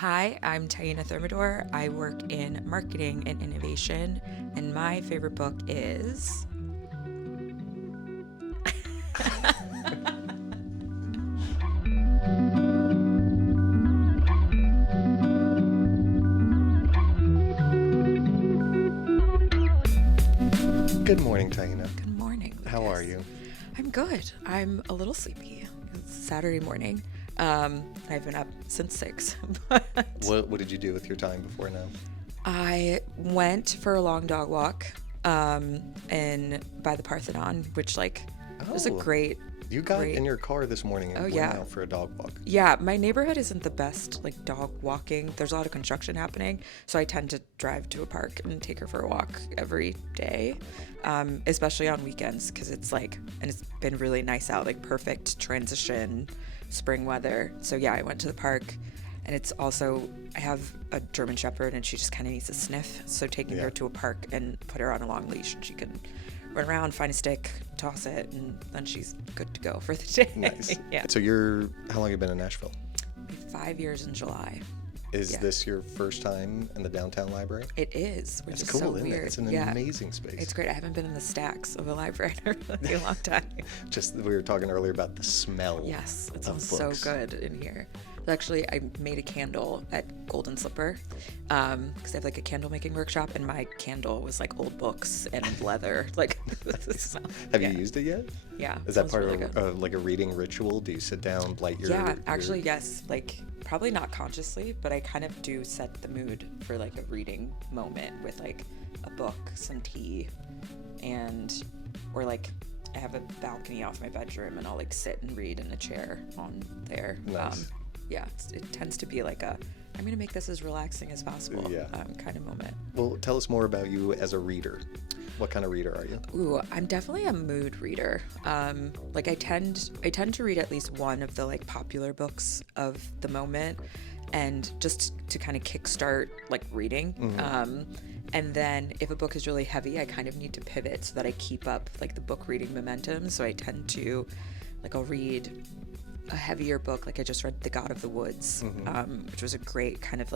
Hi, I'm Taina Thermidor. I work in marketing and innovation, and my favorite book is. Good morning, Taina. Good morning, Lucas. How are you? I'm good. I'm a little sleepy. It's Saturday morning. I've been up since 6. But What did you do with your time before now? I went for a long dog walk and by the Parthenon, which was a great. You got in your car this morning and went out for a dog walk. Yeah, my neighborhood isn't the best dog walking. There's a lot of construction happening, so I tend to drive to a park and take her for a walk every day, especially on weekends because it's been really nice out, perfect transition spring weather. So yeah, I went to the park, and it's also, I have a German Shepherd and she just kind of needs a sniff, so taking her to a park and put her on a long leash and she can run around, find a stick, toss it, and then she's good to go for the day. Nice. Yeah. So how long have you been in Nashville? 5 years in July. Is this your first time in the downtown library? It is, which It's is cool, so isn't weird. it? It's an amazing space. It's great. I haven't been in the stacks of a library in a really long time. We were talking earlier about the smell. Yes, it of smells so books. good in here. Actually, I made a candle at Golden Slipper because I have a candle making workshop, and my candle was old books and leather. Have you used it yet? Yeah. Is that part really of a reading ritual? Do you sit down, light your... Yeah, actually, yes. Probably not consciously, but I kind of do set the mood for a reading moment with a book, some tea, or I have a balcony off my bedroom, and I'll sit and read in a chair on there. Nice. Yeah, it tends to be I'm going to make this as relaxing as possible kind of moment. Well, tell us more about you as a reader. What kind of reader are you? Ooh, I'm definitely a mood reader. I tend to read at least one of the popular books of the moment, and just to kind of kickstart reading. Mm-hmm. And then if a book is really heavy, I kind of need to pivot so that I keep up the book reading momentum. So I tend to I'll read a heavier book. I just read The God of the Woods, which was a great kind of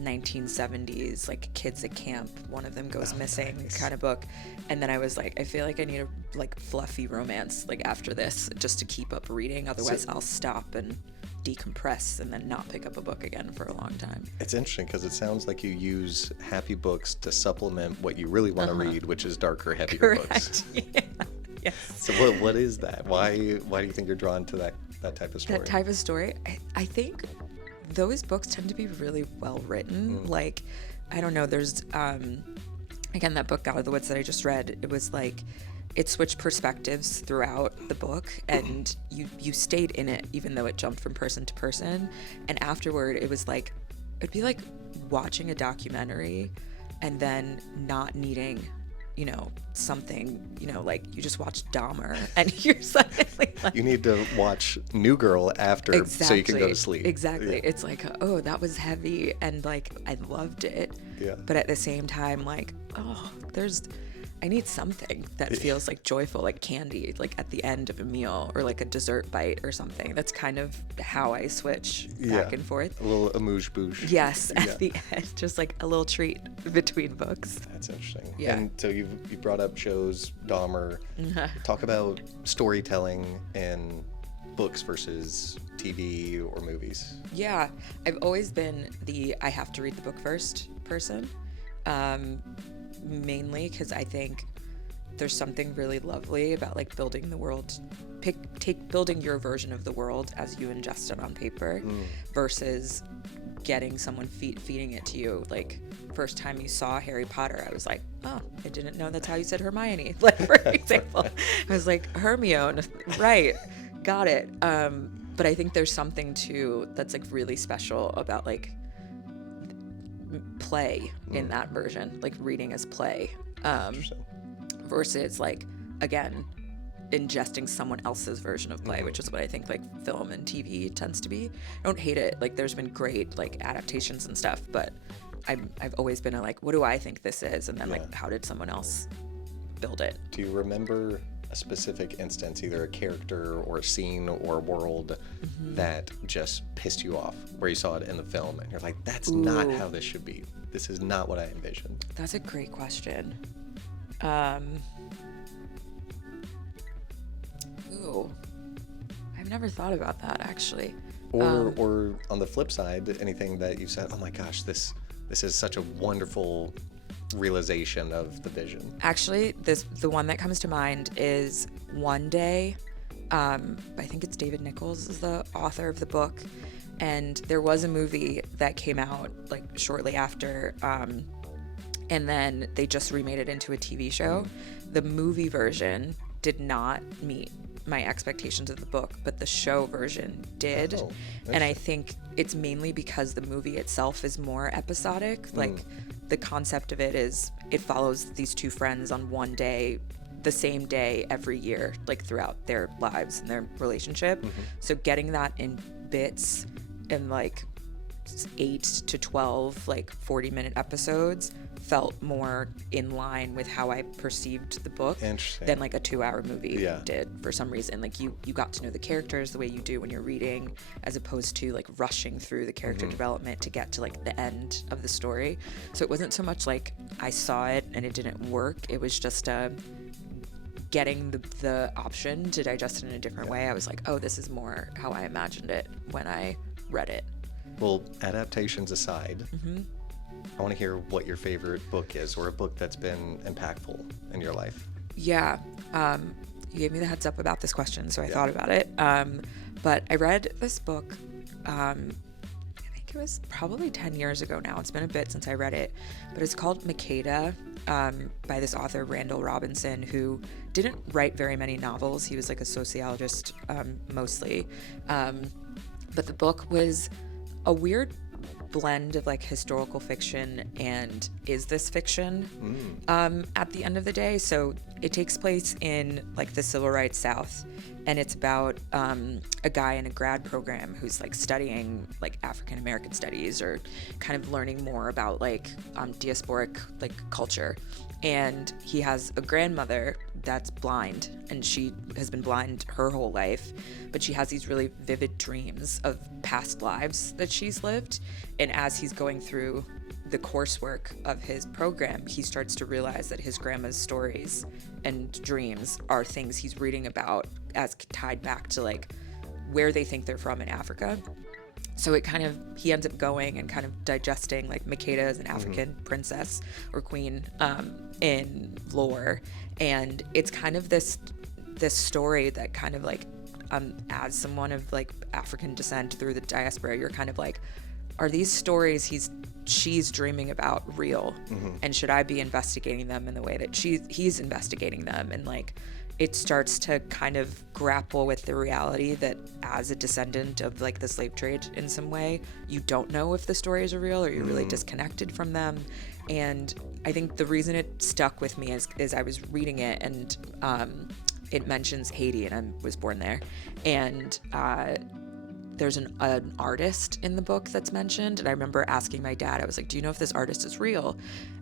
1970s kids at camp, one of them goes missing kind of book. And then I was I feel I need a fluffy romance after this just to keep up reading, otherwise I'll stop and decompress and then not pick up a book again for a long time. It's interesting because it sounds like you use happy books to supplement what you really want to read, which is darker, heavier books. Yeah. Yes. So what is that? Why do you think you're drawn to that type of story? That type of story, I think those books tend to be really well written. I don't know, there's again, that book God of the Woods that I just read, it was it switched perspectives throughout the book, and you stayed in it even though it jumped from person to person. And afterward it was it'd be watching a documentary and then not needing something, you just watch Dahmer and you're suddenly you need to watch New Girl after. Exactly, so you can go to sleep. Exactly. Yeah. It's oh, that was heavy, and I loved it. Yeah. But at the same time, I need something that feels joyful, candy, at the end of a meal, or a dessert bite or something. That's kind of how I switch back and forth. A little amuse-bouche. Yes, at the end, just a little treat between books. That's interesting. Yeah. And so you brought up shows, Dahmer. Talk about storytelling in books versus TV or movies. Yeah, I've always been I have to read the book first person. Mainly because I think there's something really lovely about building the world, building your version of the world as you ingest it on paper, versus getting someone feeding it to you. First time you saw Harry Potter, I was oh, I didn't know that's how you said Hermione. For example, I was Hermione, right? Got it. But I think there's something too that's really special about play in that version, reading as play, versus again ingesting someone else's version of play, which is what I think film and TV tends to be. I don't hate it. There's been great adaptations and stuff, but I've always been what do I think this is, and then how did someone else build it? Do you remember a specific instance, either a character or a scene or a world that just pissed you off, where you saw it in the film and you're like, that's not how this should be. This is not what I envisioned. That's a great question. I've never thought about that, actually. Or on the flip side, anything that you said, oh my gosh, this is such a wonderful realization of the vision. Actually, the one that comes to mind is One Day. I think it's David Nichols is the author of the book, and there was a movie that came out like shortly after, and then they just remade it into a TV show. The movie version did not meet my expectations of the book, but the show version did. And I think it's mainly because the movie itself is more episodic. Like, the concept of it is it follows these two friends on one day, the same day every year, like throughout their lives and their relationship. So getting that in bits in like 8 to 12 like 40-minute episodes felt more in line with how I perceived the book than like a 2-hour movie did for some reason. Like you got to know the characters the way you do when you're reading, as opposed to like rushing through the character development to get to like the end of the story. So it wasn't so much like I saw it and it didn't work. It was just getting the option to digest it in a different way. I was like, oh, this is more how I imagined it when I read it. Well, adaptations aside, I want to hear what your favorite book is, or a book that's been impactful in your life. Yeah. You gave me the heads up about this question, so I thought about it. But I read this book, I think it was probably 10 years ago now. It's been a bit since I read it, but it's called Makeda, by this author, Randall Robinson, who didn't write very many novels. He was like a sociologist, mostly. But the book was a weird blend of like historical fiction and is this fiction at the end of the day. So it takes place in like the civil rights South, and it's about a guy in a grad program who's like studying like African American studies, or kind of learning more about like diasporic like culture. And he has a grandmother that's blind, and she has been blind her whole life, but she has these really vivid dreams of past lives that she's lived. And as he's going through the coursework of his program, he starts to realize that his grandma's stories and dreams are things he's reading about as tied back to like where they think they're from in Africa. So it kind of, he ends up going and kind of digesting like Makeda as an African princess or queen in lore. And it's kind of this story that kind of like, as someone of like African descent through the diaspora, you're kind of like, are these stories she's dreaming about real? And should I be investigating them in the way that he's investigating them? And like, it starts to kind of grapple with the reality that as a descendant of like the slave trade in some way, you don't know if the stories are real, or you're really disconnected from them. And I think the reason it stuck with me is I was reading it, and it mentions Haiti, and I was born there. And there's an artist in the book that's mentioned, and I remember asking my dad, I was like, do you know if this artist is real?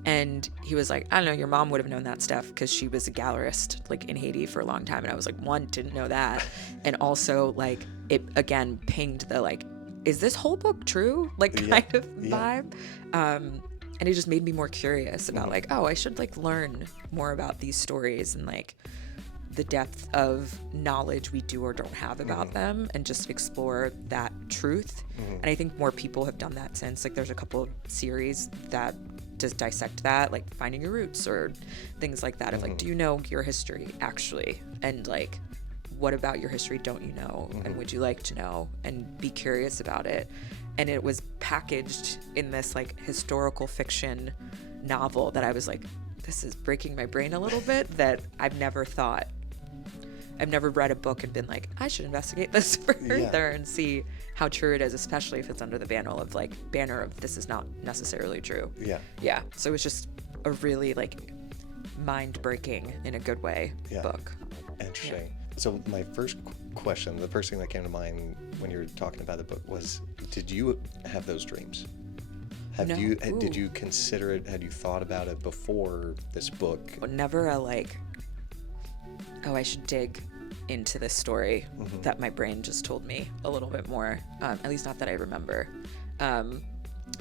And he was like, I don't know, your mom would have known that stuff because she was a gallerist like in Haiti for a long time. And I was like, one, didn't know that, and also like it again pinged the like, is this whole book true, like kind of vibe. And it just made me more curious about like, oh, I should like learn more about these stories and like the depth of knowledge we do or don't have about them, and just explore that truth. And I think more people have done that since. Like, there's a couple of series that just dissect that, like Finding Your Roots or things like that, of like, do you know your history actually? And like, what about your history don't you know? And would you like to know? And be curious about it. And it was packaged in this like historical fiction novel that I was like, this is breaking my brain a little bit, that I've never read a book and been like, I should investigate this further and see how true it is, especially if it's under the banner of this is not necessarily true. Yeah. So it was just a really like mind-breaking in a good way book. Interesting. So my first question, the first thing that came to mind when you were talking about the book was, did you have those dreams? Did you consider it? Had you thought about it before this book? Never a like, oh, I should dig into this story that my brain just told me a little bit more, at least not that I remember,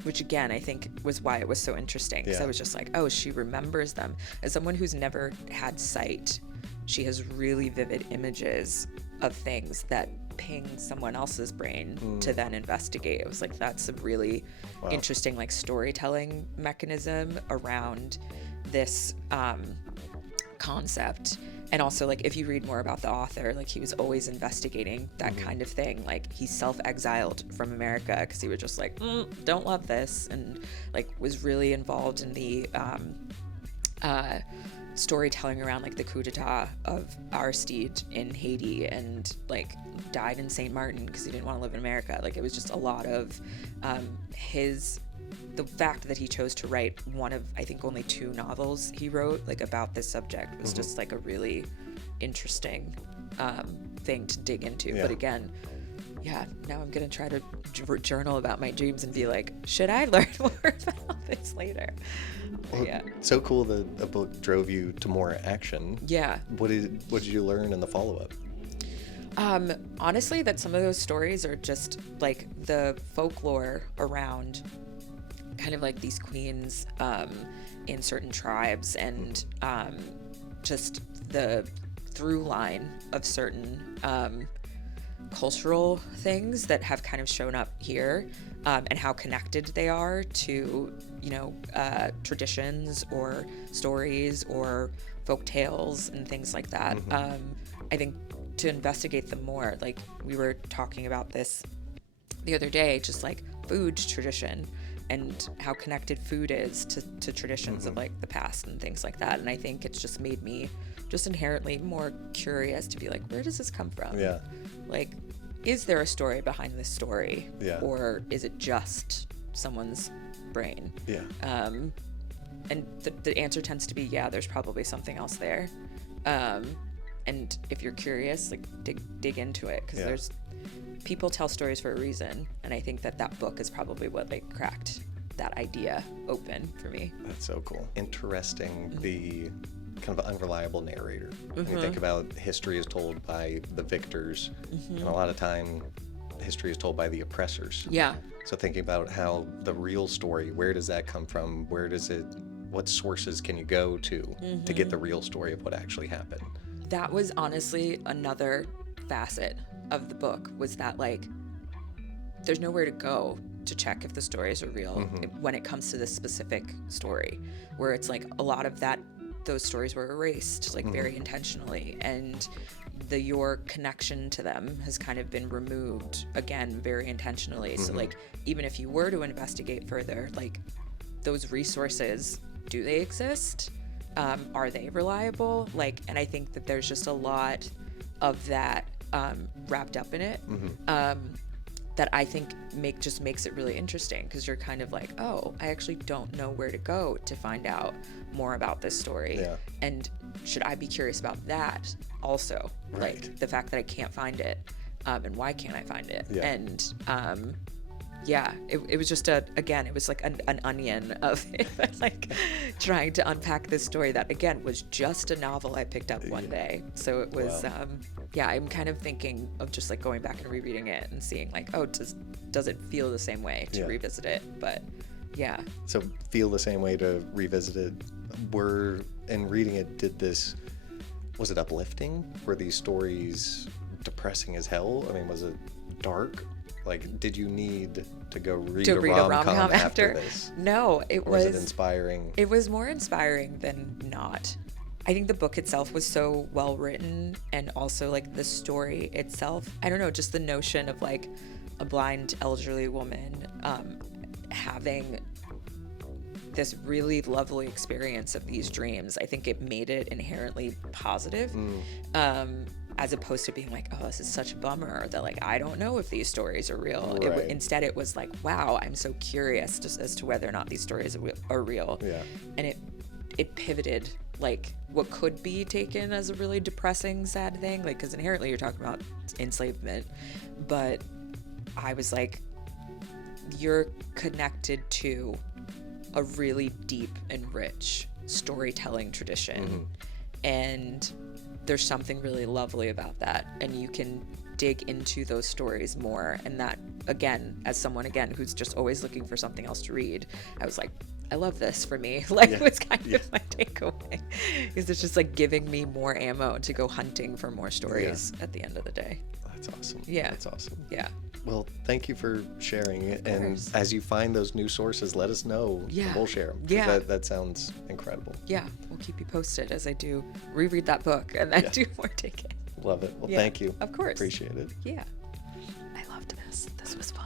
which again I think was why it was so interesting, because I was just like, oh, she remembers them. As someone who's never had sight, she has really vivid images of things that ping someone else's brain to then investigate. It was like, that's a really interesting like storytelling mechanism around this concept. And also, like, if you read more about the author, like, he was always investigating that kind of thing. Like, he self-exiled from America because he was just like, don't love this, and like was really involved in the storytelling around like the coup d'etat of Aristide in Haiti, and like died in St. Martin because he didn't want to live in America. Like, it was just a lot of the fact that he chose to write one of, I think, only 2 novels he wrote like about this subject was just like a really interesting thing to dig into. But again, now I'm gonna try to journal about my dreams and be like, should I learn more about this later? Well, so cool that a book drove you to more action. What did you learn in the follow-up? Honestly, that some of those stories are just like the folklore around kind of like these queens in certain tribes, and just the through line of certain cultural things that have kind of shown up here, and how connected they are to, you know, traditions or stories or folk tales and things like that. I think to investigate them more, like we were talking about this the other day, just like food tradition and how connected food is to traditions of like the past and things like that. And I think it's just made me just inherently more curious to be like, where does this come from? Like, is there a story behind this story? Or is it just someone's brain? And the answer tends to be, there's probably something else there. And if you're curious, like dig into it, because there's people tell stories for a reason, and I think that book is probably what like cracked that idea open for me. That's so cool. Interesting, the kind of unreliable narrator. When you think about history is told by the victors, and a lot of time history is told by the oppressors. So thinking about how the real story, where does that come from? What sources can you go to get the real story of what actually happened? That was honestly another facet of the book, was that like there's nowhere to go to check if the stories are real when it comes to this specific story, where it's like a lot of those stories were erased like very intentionally, and your connection to them has kind of been removed again very intentionally. So like, even if you were to investigate further, like those resources, do they exist? Are they reliable? Like, and I think that there's just a lot of that wrapped up in it, that I think just makes it really interesting, because you're kind of like, oh, I actually don't know where to go to find out more about this story. And should I be curious about that also? Like the fact that I can't find it, and why can't I find it? And it was just it was like an onion of like trying to unpack this story that again was just a novel I picked up one day. So it was I'm kind of thinking of just like going back and rereading it and seeing like, oh, does it feel the same way to revisit it? But so feel the same way to revisit it. In reading it, was it uplifting? Were these stories depressing as hell? I mean, was it dark? Like, did you need to go read a rom-com after this? No, was it inspiring? It was more inspiring than not. I think the book itself was so well written, and also like the story itself, I don't know, just the notion of like a blind elderly woman having this really lovely experience of these dreams. I think it made it inherently positive. As opposed to being like, oh, this is such a bummer that like I don't know if these stories are real. Instead, it was like, wow, I'm so curious just as to whether or not these stories are real. And it pivoted like what could be taken as a really depressing, sad thing, like because inherently you're talking about enslavement, but I was like, you're connected to a really deep and rich storytelling tradition, and there's something really lovely about that, and you can dig into those stories more. And that, again, as someone who's just always looking for something else to read, I was like, I love this for me. Like, was kind of my takeaway, because it's just like giving me more ammo to go hunting for more stories at the end of the day. That's awesome. Yeah. That's awesome. Yeah. Well, thank you for sharing it. And as you find those new sources, let us know. Yeah. And we'll share them. Yeah. That sounds incredible. Yeah. We'll keep you posted as I do reread that book and then do more digging. Love it. Well, thank you. Of course. Appreciate it. Yeah. I loved this. This was fun.